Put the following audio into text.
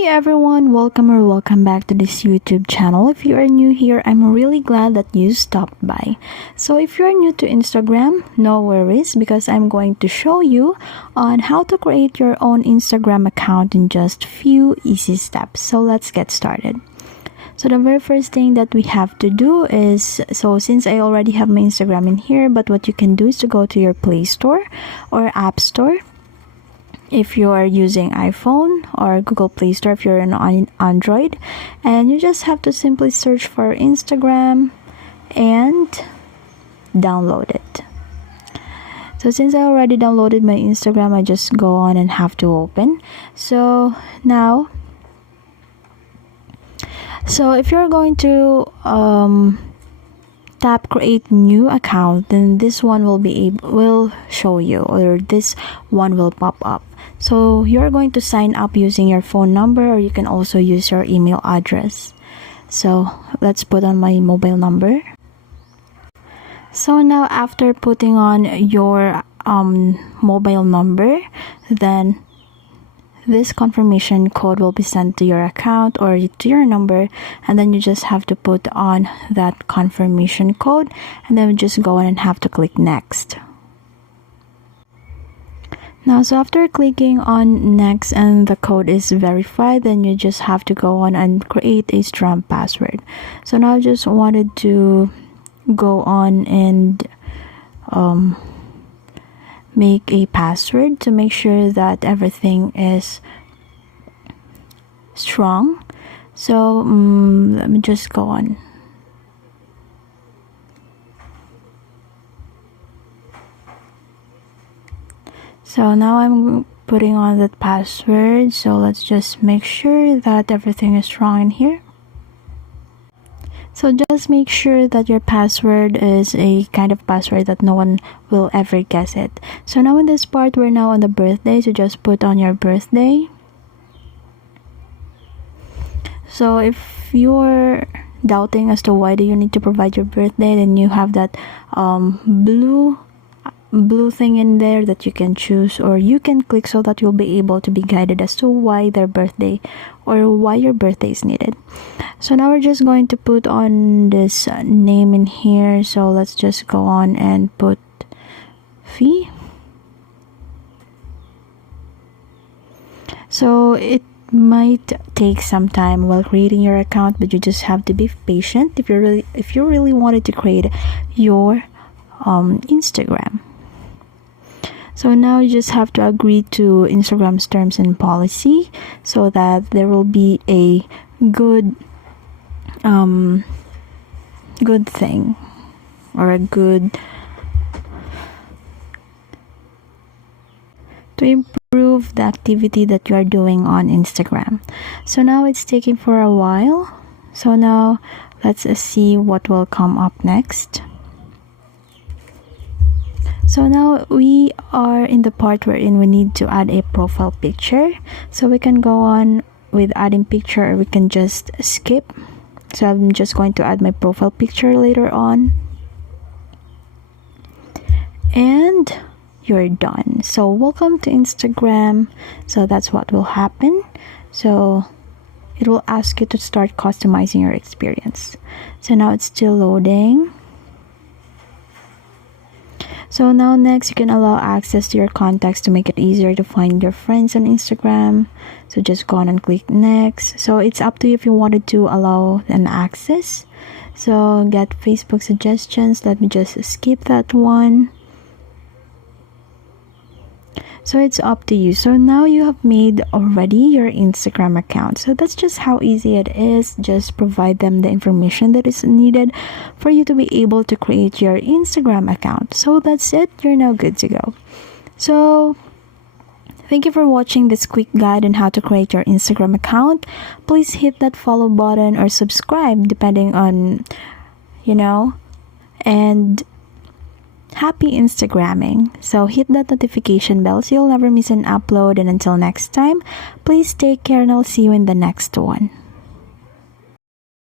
Hey everyone, welcome back to this YouTube channel. If you are new here, I'm really glad that you stopped by. So if you're new to Instagram, no worries because I'm going to show you on how to create your own Instagram account in just few easy steps. So let's get started. So the very first thing that we have to do is, since I already have my Instagram in here, but what you can do is to go to your Play Store or App Store if you are using iPhone, or Google Play Store if you're on Android, and you just have to simply search for Instagram and download it. So since I already downloaded my Instagram, I just go on and have to open. So if you're going to tap create new account, then this one will show you, or this one will pop up. So you're going to sign up using your phone number, or you can also use your email address. So let's put on my mobile number. So now after putting on your mobile number, then this confirmation code will be sent to your account or to your number, and then you just have to put on that confirmation code, and then just go on and have to click next. Now, so after clicking on next and the code is verified, then you just have to go on and create a strong password. So now I just wanted to go on and make a password to make sure that everything is strong. So let me just go on. So now I'm putting on that password. So let's just make sure that everything is strong in here. So just make sure that your password is a kind of password that no one will ever guess it. So now in this part, we're now on the birthday. So just put on your birthday. So if you're doubting as to why do you need to provide your birthday, then you have that blue thing in there that you can choose, or you can click so that you'll be able to be guided as to why their birthday or why your birthday is needed. So now we're just going to put on this name in here. So let's just go on and put fee. So it might take some time while creating your account, but you just have to be patient if you really wanted to create your Instagram. So now you just have to agree to Instagram's terms and policy so that there will be a good thing, or a good to improve the activity that you are doing on Instagram. So now it's taking for a while. So now let's see what will come up next. So now we are in the part wherein we need to add a profile picture. So we can go on with adding picture, or we can just skip. So I'm just going to add my profile picture later on. And you're done. So welcome to Instagram. So that's what will happen. So it will ask you to start customizing your experience. So now it's still loading. So now next, you can allow access to your contacts to make it easier to find your friends on Instagram. So just go on and click next. So it's up to you if you wanted to allow an access. So get Facebook suggestions. Let me just skip that one. So it's up to you. So now you have made already your Instagram account. So that's just how easy it is. Just provide them the information that is needed for you to be able to create your Instagram account. So that's it. You're now good to go. So thank you for watching this quick guide on how to create your Instagram account. Please hit that follow button or subscribe depending on, and happy Instagramming. So hit that notification bell so you'll never miss an upload. And until next time, please take care, and I'll see you in the next one.